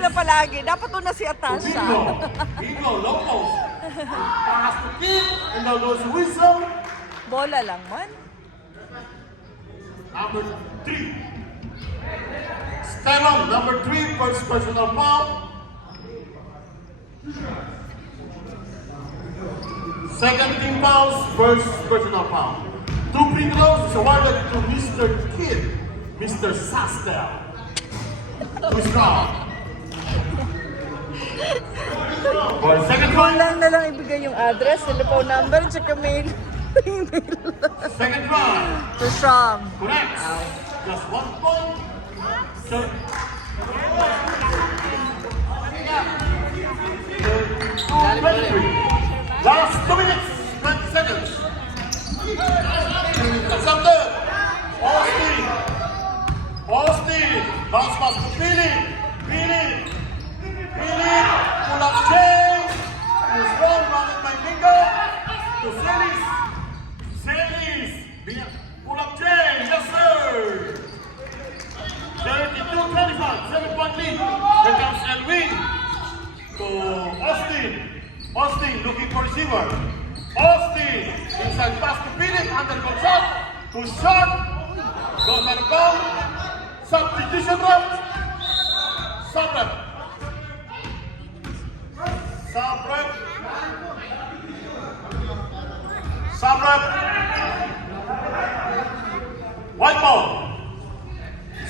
Na palagi, dapat una si Atasha. Ego, loco. Pass the kick, and now goes the whistle. Bola lang man. Number 3. Stand on, number 3, first personal foul. Second team fouls, first personal foul. 2 free throws is awarded to Mr. Kid, Mr. Sastel. Who's wrong? For the second one, Kulang na lang ibigay yung address, telephone number, tsaka mail. second round. To Sham. Correct. Just 1 point. So, last 2 minutes, 20 seconds. That's up there. Austin. Austin. Bounce pass to Billy. Billy. Billy. Pull up change. Who's wrong? Rounded by Mingo. To Celis. Celis. Pull up change. Yes, sir. 32-25. 7-point lead. Here comes Elwin. To Austin. Austin looking for receiver. Austin. Inside pass to Philip. Under control. Push shot. Goes out of bounds. Substitution run. Subrep. Subrep. Subrep. White ball.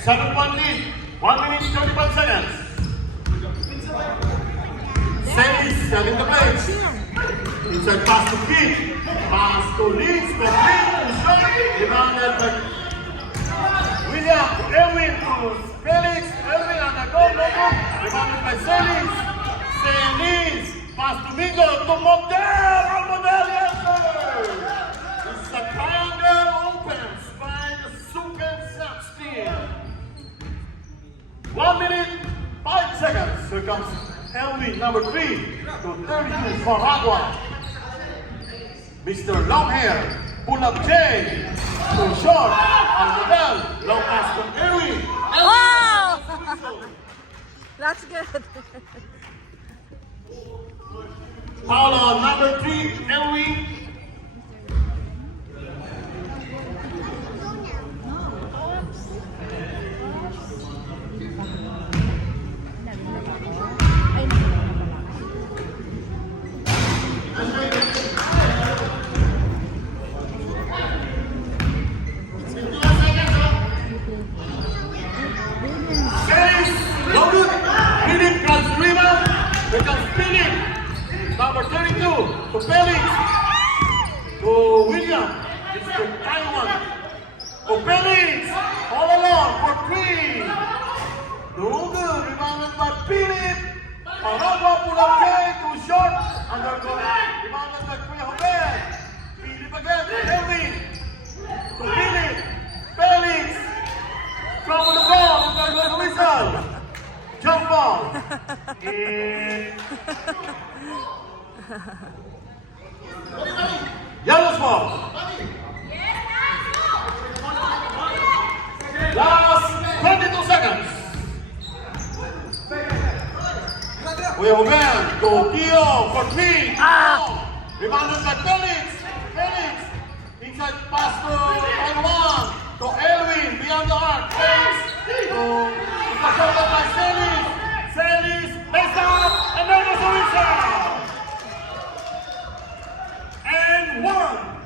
7-point lead. 1 minute 35 seconds. Celis setting the place. Inside pass to Kid. Pass to Leeds. Complete. Shot. Rebounded by William. Elwin to Felix. Elwin on the goal. No good. Rebounded by Celis. Celis. Pass to Mingo. To Model. Model. Yes, sir. It's a triangle opens by the Sukan Saps team. 1 minute 5 seconds. Here comes Elwin, number 3, to 32 for Agua. Mr. Longhair, pull up J, to short, on the bell, long pass to Elwin. Wow! That's good. Foul on number 3, Elwin. Here comes Philip, number 32, to Felix, to William, it's the Taiwan, to Felix, all along for 3. No good, rebounded by Philip, Aragua pull up J, too short, under goal, rebounded by Kuya Jovel, Philip again, to Elvin, to Philip, Felix, trouble the ball, and there goes the whistle. Jump ball. Yellow ball. Last 22 seconds. We have a man to Tio for 3. Rebounded by Felix. Felix. Inside pass to Taiwan. To Elwin. Beyond the arc. Face. To Pasok by Celis. Celis. Lays up. And then there's a whistle. And 1.